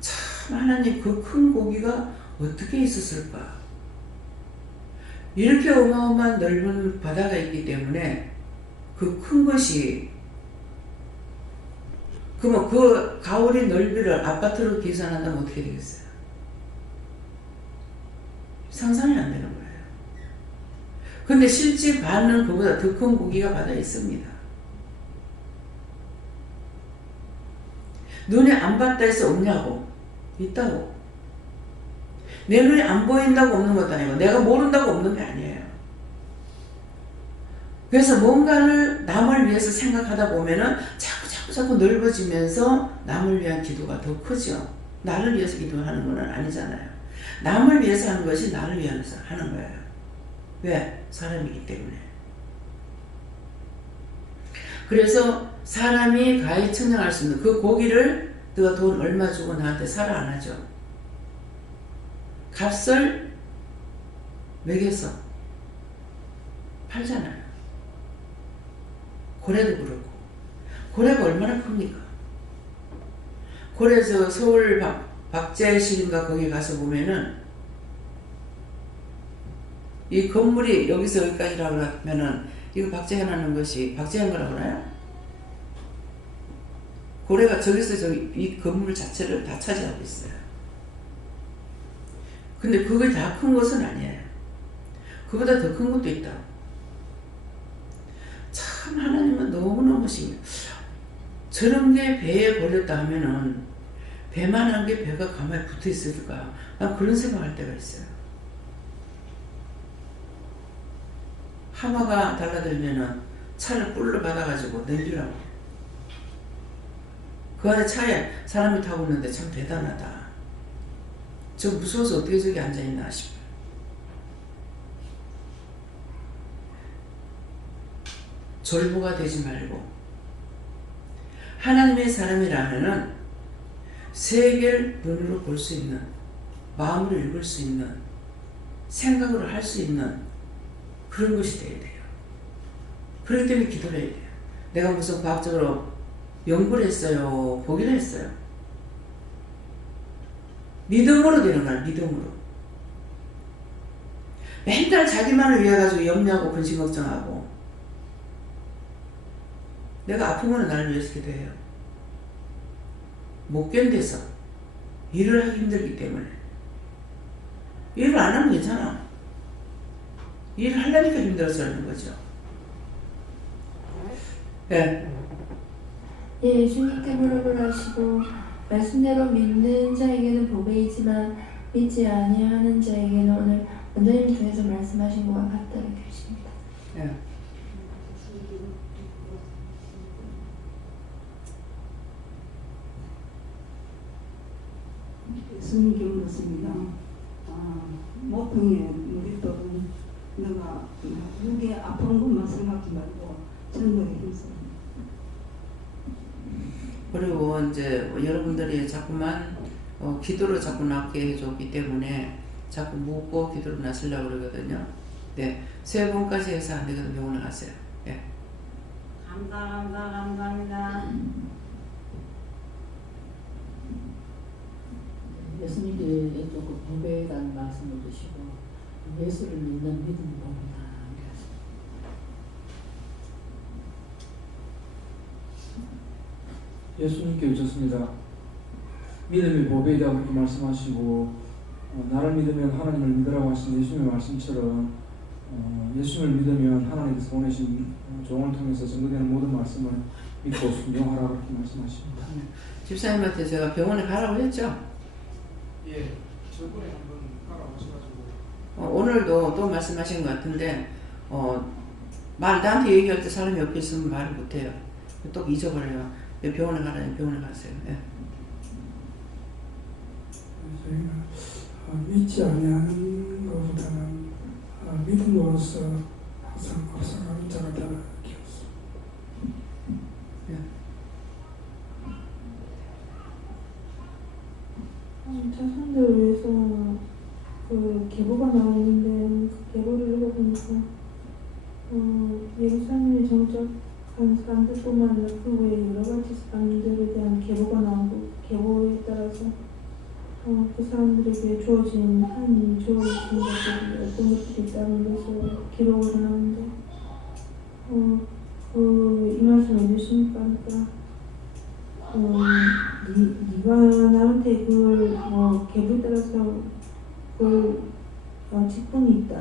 참 하나님 그 큰 고기가 어떻게 있었을까? 이렇게 어마어마한 넓은 바다가 있기 때문에 그 큰 것이 그러면 그 가오리 넓이를 아파트로 계산한다면 어떻게 되겠어요? 상상이 안 되는 거예요. 근데 실제 반은 그보다 더 큰 고기가 바다에 있습니다. 눈에 안 봤다 해서 없냐고? 있다고. 내 눈에 안 보인다고 없는 것도 아니고 내가 모른다고 없는 게 아니에요. 그래서 뭔가를 남을 위해서 생각하다 보면은 자꾸 넓어지면서 남을 위한 기도가 더 크죠. 나를 위해서 기도하는 건 아니잖아요. 남을 위해서 하는 것이 나를 위해서 하는 거예요. 왜? 사람이기 때문에. 그래서 사람이 가히 청량할 수 있는 그 고기를 너가 돈 얼마 주고 나한테 사라 안 하죠. 값을 매겨서 팔잖아요. 고래도 그렇고. 고래가 얼마나 큽니까? 고래에서 서울 박재실인가 거기 가서 보면은 이 건물이 여기서 여기까지라고 하면은 이거 박제해놓는 것이 박제한 거라고 하나요? 고래가 저기서 저기 이 건물 자체를 다 차지하고 있어요. 근데 그게 다 큰 것은 아니에요. 그보다 더 큰 것도 있다. 참 하나님은 너무너무 신기해요. 저런 게 배에 걸렸다 하면은 배만한 게 배가 가만히 붙어 있을까? 난 그런 생각할 때가 있어요. 하마가 달라들면은 차를 뿔로 받아가지고 넘기라고. 그 안에 차에 사람이 타고 있는데 참 대단하다. 저 무서워서 어떻게 저기 앉아있나 싶어요. 졸부가 되지 말고 하나님의 사람이라면은 세계를 눈으로 볼 수 있는, 마음으로 읽을 수 있는, 생각으로 할 수 있는 그런 것이 돼야 돼요. 그렇기 때문에 기도를 해야 돼요. 내가 무슨 과학적으로 연구를 했어요, 보기를 했어요. 믿음으로 되는 거야, 믿음으로. 맨날 자기만을 위해 가지고 염려하고 근심 걱정하고. 내가 아프면 나를 위해서 기도해요. 못 견뎌서 일을 하기 힘들기 때문에. 일을 안 하면 괜찮아. 일을 하려니까 힘들어서 하는 거죠. 네. 예, 주님께 무릎을 하시고 말씀대로 믿는 자에게는 복이지만 믿지 아니하는 자에게는 오늘 원장님을 통해서 말씀하신 것과 같다는 것입니다. 네. 예수님께 물었습니다. 모퉁이의 무리떡은 내가 육에 아픈 것만 생각하지 말고 전도에 힘써. 그리고 이제 여러분들이 자꾸만 기도를 자꾸 낮게 해줬기 때문에 자꾸 묻고 기도를 낮으려고 그러거든요. 네, 3번까지 해서 안 되거든 병원에 가세요. 예. 감사합니다. 예수님께 조금 보배에 대한 말씀을 주시고 예수를 믿는 믿음이 봅니다. 예수님께 여쭙습니다. 믿음이 보배에 대하고 그렇게 말씀하시고 나를 믿으면 하나님을 믿으라고 하신 예수님의 말씀처럼 예수님을 믿으면 하나님께서 보내신 종을 통해서 증거되는 모든 말씀을 믿고 순종하라고 그렇게 말씀하십니다. 집사님한테 제가 병원에 가라고 했죠? 예, 저번에 한번 가라고 하셔가지고 오늘도 또 말씀하신 것 같은데 나한테 얘기할 때 사람이 옆에 있으면 말을 못해요. 또 잊어버려요. 병원에 가라니 병원에 가세요. 예. 저희가 믿지 아니하는 것보다는 믿음으로써 항상 앞서가는 자가 되라 기웠습니다. 자손들을 위해서 그 계보가 나와 있는데 그 계보를 읽어보니까 예루살렘에 정착한 사람들뿐만 아니라 그 외에 여러 가지 사람들에 대한 계보가 나오고 계보에 따라서 그 사람들에게 주어진 하나님이 주어진 것들이 어떤 것들이 있다는 것을 기록을 해놨는데 이 말씀 해주시니까 네가 나한테 그걸 계보에 따라서 그 직분이 있다.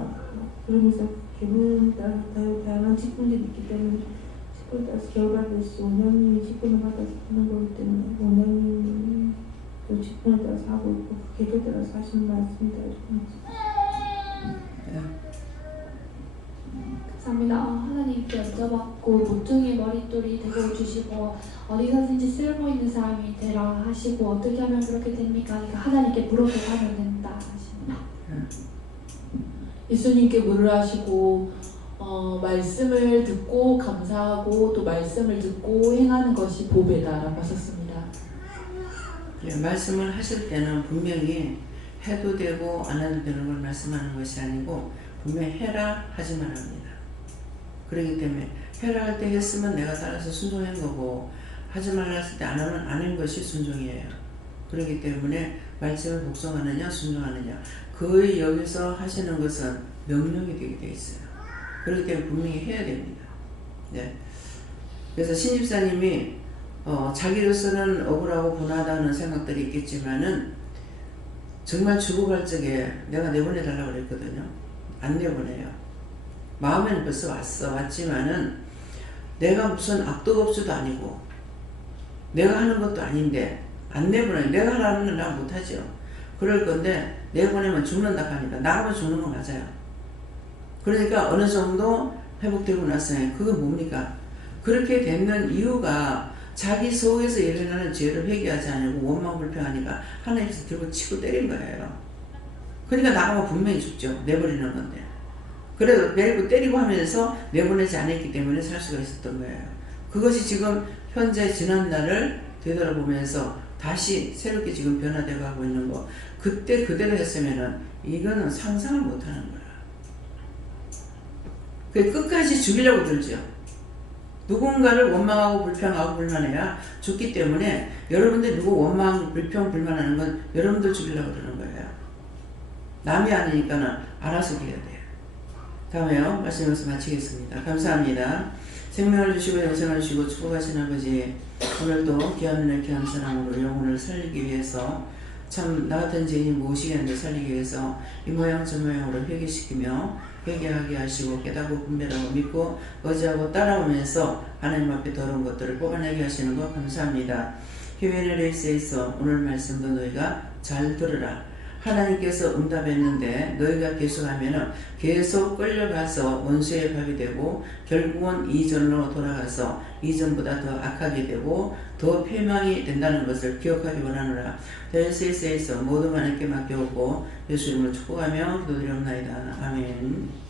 그러면서 계보에 따라 다양한 직분들이 있기 때문에 직분에 따라서 결과되시 원장님이 직분을 받아서 하는 거기 때문에 원장님이 그 직분에 따라서 하고 있고 그 계보에 따라서 하시는 말씀이다. 감사합니다. 하나님께 여쭤봤고 모퉁이 머릿돌이 되고 주시고 어디서든지 쓸모있는 사람이 되라 하시고 어떻게 하면 그렇게 됩니까? 그러니까 하나님께 물어보고 하면 된다 하십니다. 예수님께 물을 하시고 말씀을 듣고 감사하고 또 말씀을 듣고 행하는 것이 보배다라고 하셨습니다. 예, 말씀을 하실 때는 분명히 해도 되고 안 해도 되는 걸 말씀하는 것이 아니고 분명히 해라 하지만 합니다. 그렇기 때문에 해라 할 때 했으면 내가 따라서 순종한 거고 하지 말라 했을 때 안 하면 안 한 것이 순종이에요. 그렇기 때문에 말씀을 복종하느냐 순종하느냐 그 여기서 하시는 것은 명령이 되게 돼 있어요. 그렇기 때문에 분명히 해야 됩니다. 네. 그래서 신집사님이 자기로서는 억울하고 분하다는 생각들이 있겠지만은 정말 죽어갈 적에 내가 내보내달라고 그랬거든요. 안 내보내요. 마음에는 벌써 왔지만은 내가 무슨 악도급수도 아니고 내가 하는 것도 아닌데 안 내보내요. 내가 하라는 건 나 못하죠. 그럴 건데 내보내면 죽는다 하니까 나가면 죽는 건 맞아요. 그러니까 어느 정도 회복되고 났어요. 그게 뭡니까? 그렇게 되는 이유가 자기 속에서 일어나는 죄를 회개하지 않고 원망 불평하니까 하나님께서 들고 치고 때린 거예요. 그러니까 나가면 분명히 죽죠. 내버리는 건데. 그래도 매일고 때리고 하면서 내보내지 않았기 때문에 살 수가 있었던 거예요. 그것이 지금 현재 지난날을 되돌아보면서 다시 새롭게 지금 변화되어 가고 있는 거. 그때 그대로 했으면은 이거는 상상을 못하는 거야. 끝까지 죽이려고 들죠. 누군가를 원망하고 불평하고 불만해야 죽기 때문에 여러분들 누구 원망, 불평, 불만하는 건 여러분들 죽이려고 그러는 거예요. 남이 아니니까는 알아서 해야 돼요. 다음에요. 말씀에서 마치겠습니다. 감사합니다. 생명을 주시고 영생을 주시고 축복하신 아버지, 오늘도 귀한 은혜 귀한 사랑으로 영혼을 살리기 위해서 참 나 같은 죄인이 무엇이겠는데 살리기 위해서 이 모양 저 모양으로 회개시키며 회개하게 하시고 깨닫고 분별하고 믿고 의지하고 따라오면서 하나님 앞에 더러운 것들을 뽑아내게 하시는 것 감사합니다. 휴일의 레이스에서 오늘 말씀도 너희가 잘 들으라. 하나님께서 응답했는데 너희가 계속하면은 계속 끌려가서 원수의 밥이 되고 결국은 이전으로 돌아가서 이전보다 더 악하게 되고 더 패망이 된다는 것을 기억하기 원하노라. 대세에서 모든 하나님께 맡겨오고 예수 이름으로 축복하며 기도드리옵나이다. 아멘.